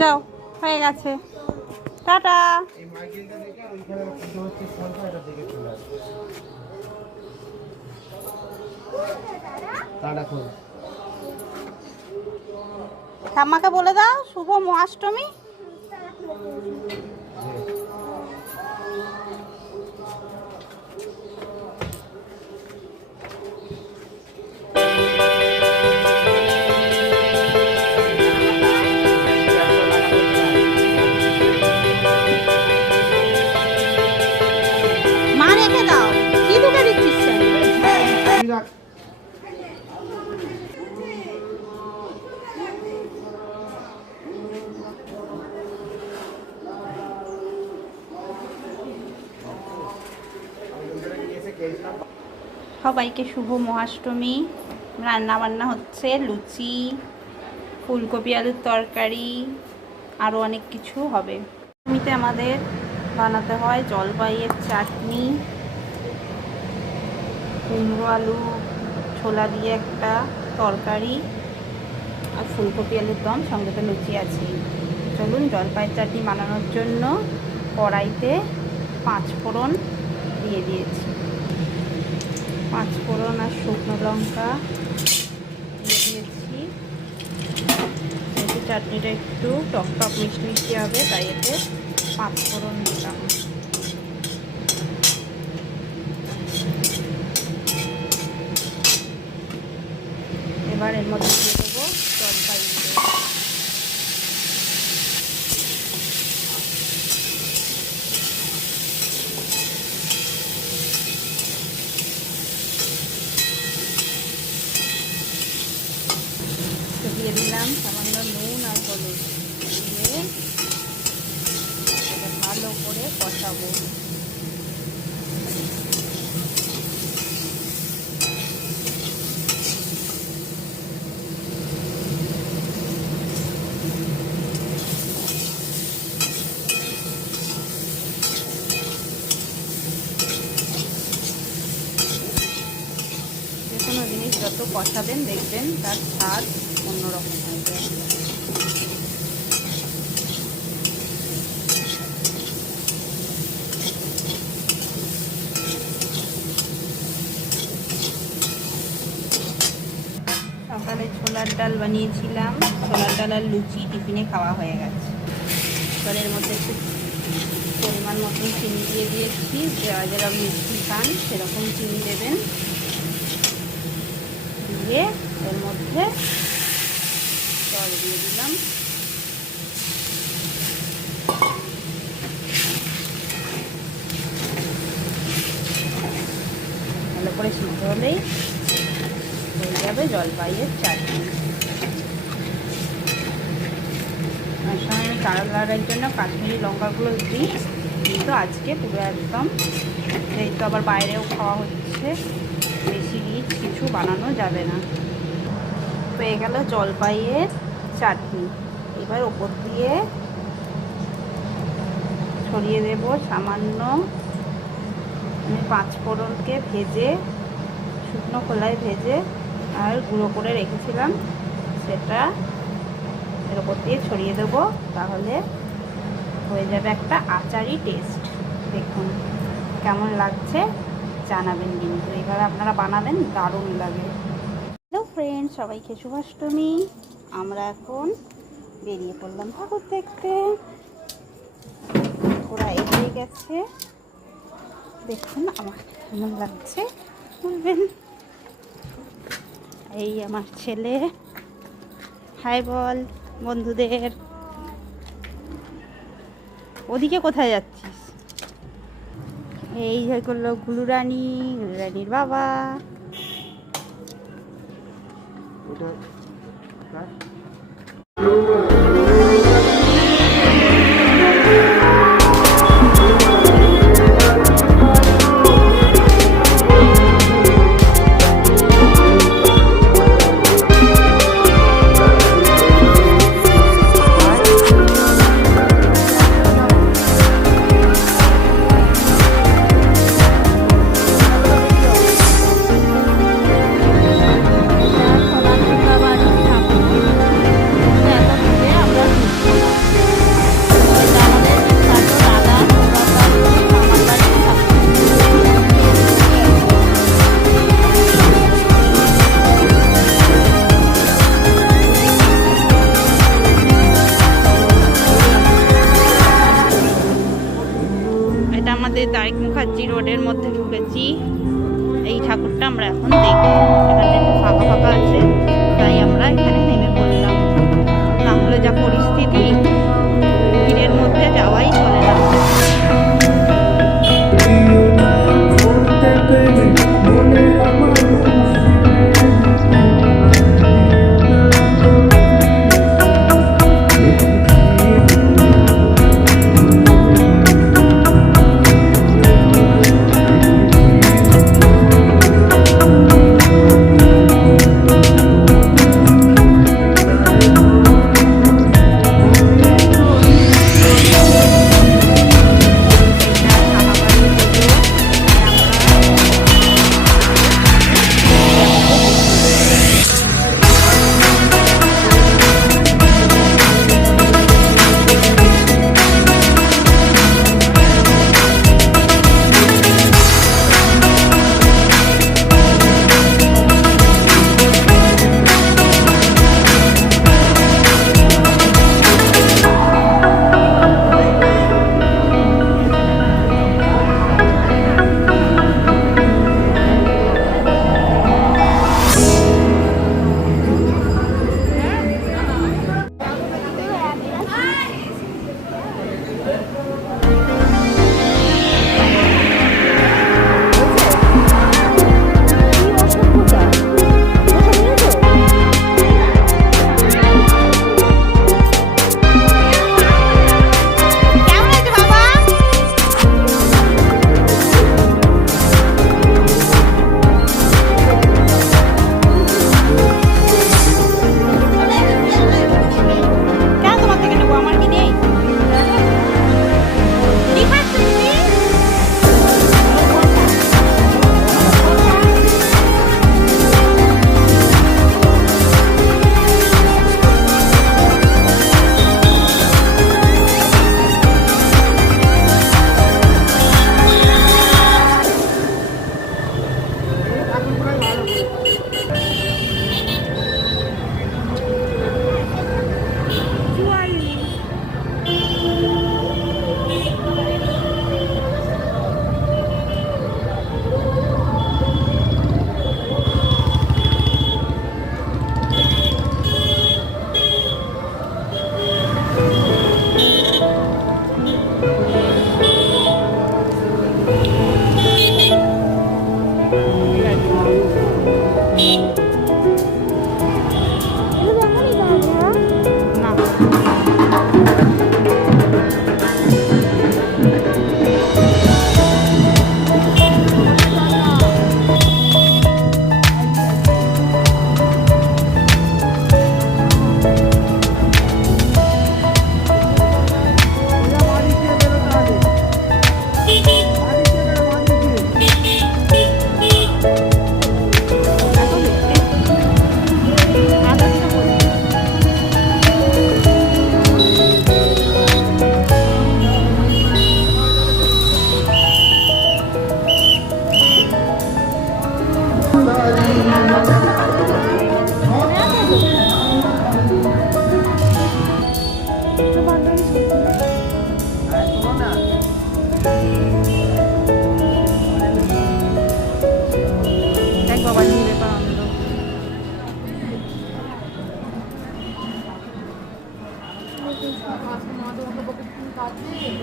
যাও, হয়ে গেছে, টাটা। ঠাম্মাকে বলে দাও শুভ মহাষ্টমী। মা রেখে দাও, কি ঢুকে দিচ্ছিস? সবাইকে শুভ মহাষ্টমী। রান্না বান্না হচ্ছে লুচি, ফুলকপি আলুর তরকারি, আরও অনেক কিছু হবে। অষ্টমীতে আমাদের বানাতে হয় জলপাইয়ের চাটনি, কুমড়ো আলু ছোলা দিয়ে একটা তরকারি, আর ফুলকপি আলুর দম, সঙ্গে তো লুচি আছে। চলুন জলপাইয়ের চাটনি বানানোর জন্য কড়াইতে 5 ফোড়ন দিয়ে দিয়েছি। 5 ফোড়ন আর শুকনো লঙ্কা দিয়ে দিয়েছি। যেহেতু চাটনিটা একটু টক টক মিষ্টি মিষ্টি হবে, তাই এতে 5 ফোড়ন দিলাম। এবার এর মধ্যে দিয়ে দেবো জলপাই। দিয়ে দিলাম সামান্য নুন আর হলুদ দিয়ে ভালো করে কষাবো। যে কোনো জিনিস যত কষাবেন দেখবেন তার স্বাদ অন্যরকম হয়ে যায়। সকালে ছোলার ডাল বানিয়েছিলাম, ছোলার ডাল আর লুচি টিফিনে খাওয়া হয়ে গেছে। এবার এর মধ্যে একটু পরিমাণ মতন চিনি দিয়ে দিয়েছি, যারা যারা মিষ্টি খান সেরকম চিনি দেবেন। দিয়ে এর মধ্যে জল দিয়ে দিলাম। ভালো করে সিদ্ধ হলেই হয়ে যাবে জলপাইয়ের চাটনি। আর সময় আমি কালারের জন্য কাশ্মীরি লঙ্কাগুলো দিই, কিন্তু আজকে পুরো একদম, যেহেতু আবার বাইরেও খাওয়া হচ্ছে, বেশি রিচ কিছু বানানো যাবে না। হয়ে গেল জলপাইয়ের চাটনি। এবার ওপর দিয়ে ছড়িয়ে দেব সামান্য, আমি 5 ফোড়নকে ভেজে শুকনো খোলায় ভেজে আর গুঁড়ো করে রেখেছিলাম, সেটা এর ওপর দিয়ে ছড়িয়ে দেবো। তাহলে হয়ে যাবে একটা আচারি টেস্ট। দেখুন কেমন লাগছে জানাবেন, কিন্তু এইভাবে আপনারা বানাবেন, দারুণ লাগে। হ্যালো ফ্রেন্ড, সবাইকে শুভাষ্টমী। আমরা এখন বেরিয়ে পড়লাম ঠাকুর দেখতে। ওরা এগিয়ে গেছে, দেখুন আমার কেমন লাগছে বলবেন। এই আমার ছেলে, হাই বল বন্ধুদের। ওদিকে কোথায় যাচ্ছিস? এই হয়ে করলো গুলুরানি, গুলুরানির বাবা। মন্দিরের মধ্যে ঢুকেছি। এই ঠাকুরটা আমরা এখন দেখব। এখানে একটু ফাঁকা ফাঁকা আছে, তাই আমরা এখানে নেমে পড়লাম। না হলে যা পরিস্থিতি, ভিড়ের মধ্যে যাওয়াই চলে না।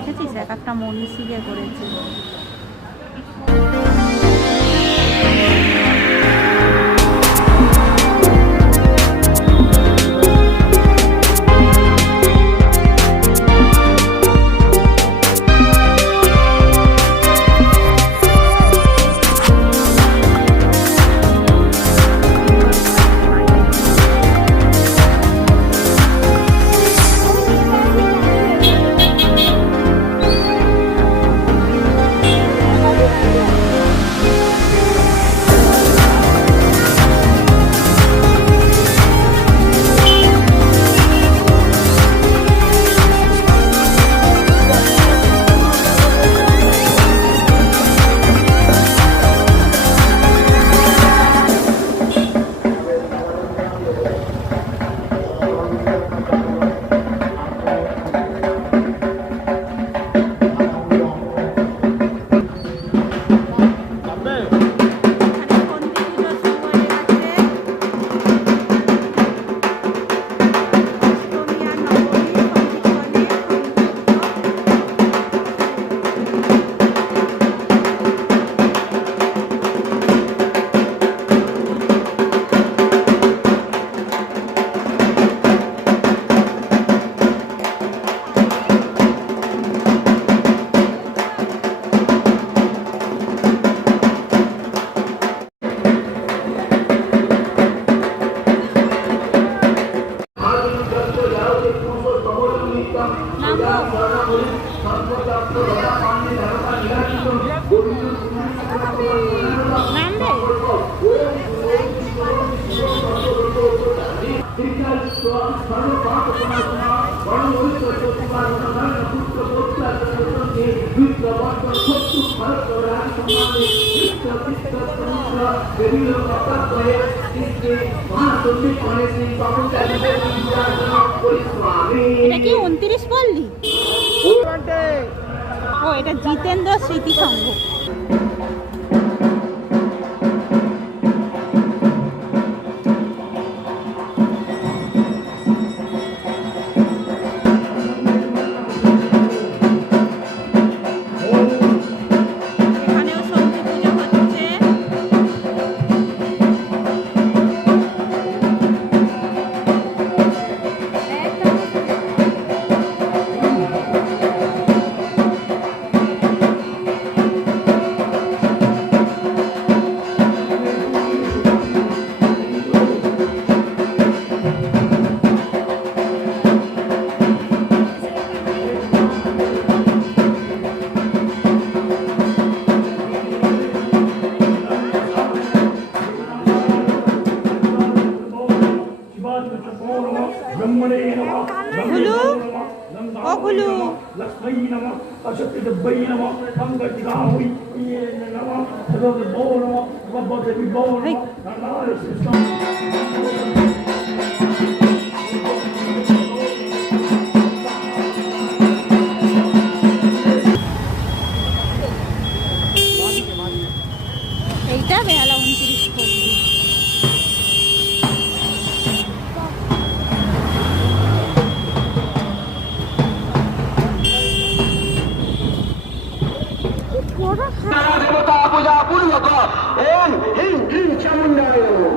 দেখেছিস এক একটা মনীষীকে করেছে। এটা কি 29 পল্লী? ও, এটা জিতেন্দ্র স্মৃতি সংঘ। এইটা বেহালা 29 পল্লী। देवता पूजा पूर्वक ओम ह्रीं क्लीं चामुण्डाय नमः।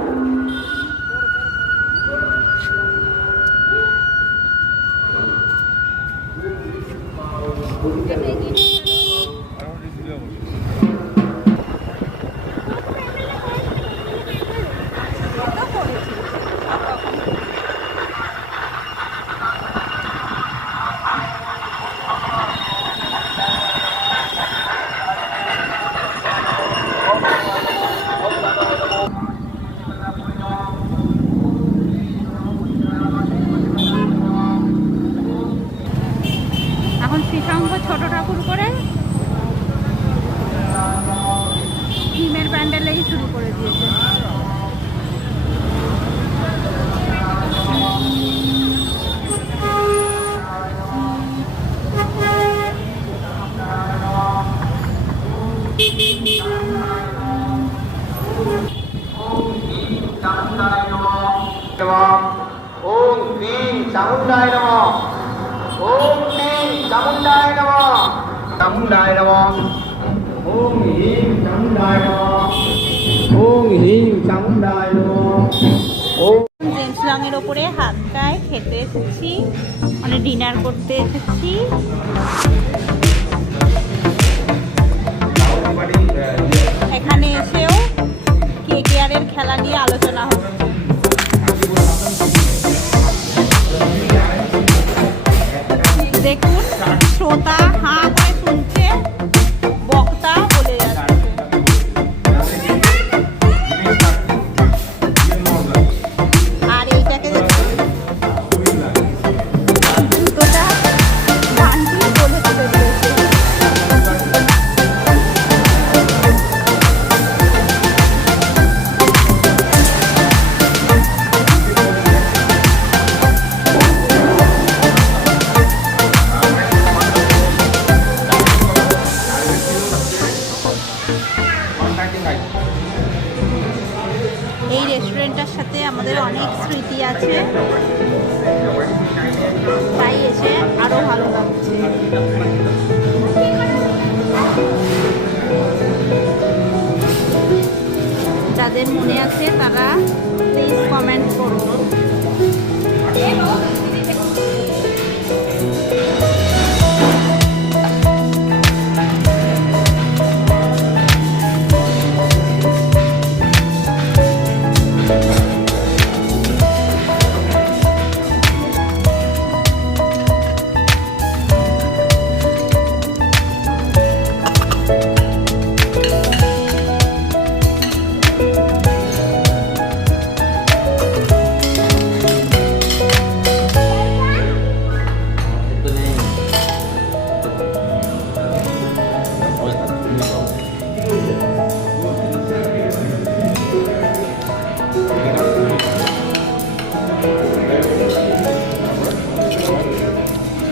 এখন শ্রীসংঘ ছোট ঠাকুর করে থিমের প্যান্ডেলেই শুরু করে দিয়েছে। ओम ह्रीं चामुण्डाय नमः। ओम ह्रीं चामुण्डाय नमः। चामुण्डाय नमः। ओम ह्रीं चामुण्डाय नमः। ओम ह्रीं चामुण्डाय नमः। ओम জেমস লংয়ের ওপরে হাত গায়ে খেতে এসেছি, মানে ডিনার করতে এসেছি। এখানে এসেও কেকেআরের খেলা নিয়ে আলোচনা হচ্ছে। দেখুন, শ্রোতা হাঁ করে শুনছে, বক্তা বলে যাচ্ছে। আর এইটাকে দেখুন, জুতোটা গানটি বলে তুলে দিয়েছে। এই রেস্টুরেন্টটার সাথে আমাদের অনেক স্মৃতি আছে, তাই এসে আরো ভালো লাগছে। যাদের মনে আছে তারা প্লিজ কমেন্ট করুন।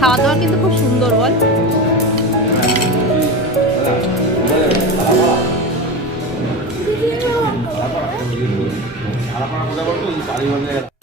খাওয়া দাওয়া কিন্তু খুব সুন্দর বল। ভাড়া